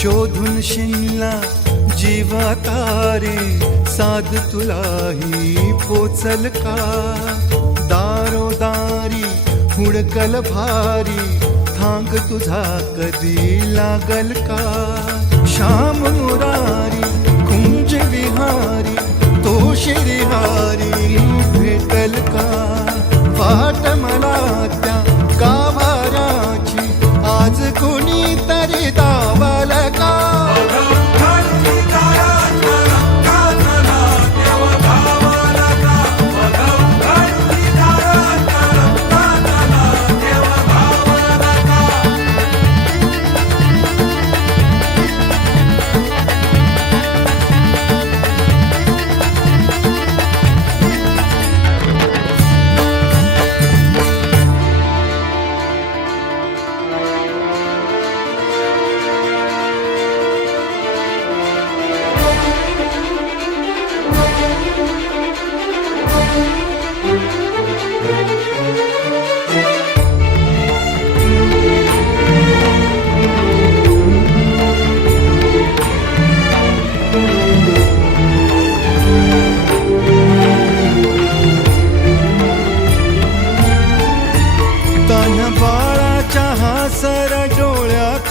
शोधून शिनला जीवातारे साध तुलाही पोचल का? दारोदारी हुडकल भारी. थांग तुझा कधी लागल का? श्याम मुरारी कुंज विहारी तो शिरिहारी भेटल का? वाट मला त्या गाभाराची आज कोणी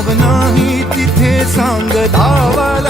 भाव नाही तिथे सांग धावल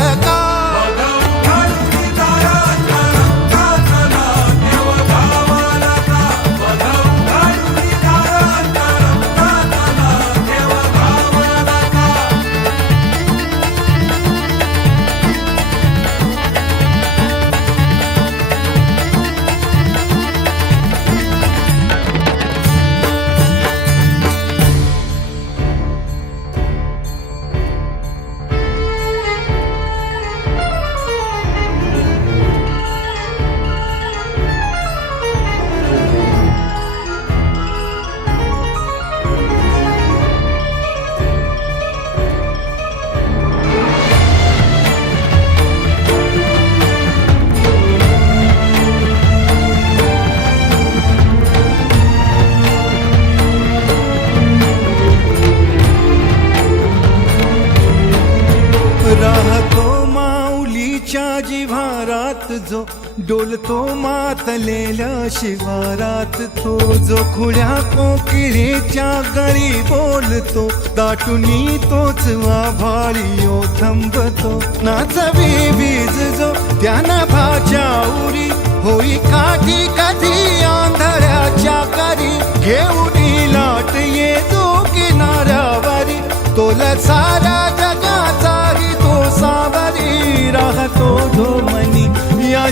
जो डोलतो मातलेल्या शिवारात तो जो खुड्या कोकिळीच्या गळी बोलतो, दाटुनी तोच आभाळीयो थांबतो. नाचवी बीज जो त्यानं भाच्या उरी, होई काठी कधी आंधळ्याच्या करी, घेऊन लाट ये येतो किनाऱ्यावरी तोला सारा जगाचाही तो सावरी, राहतो धोमनी. या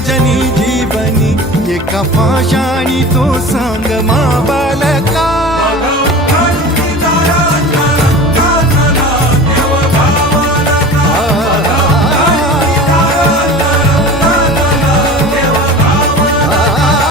जनी जीवनी एका पाशाणी तो सांग मा बालका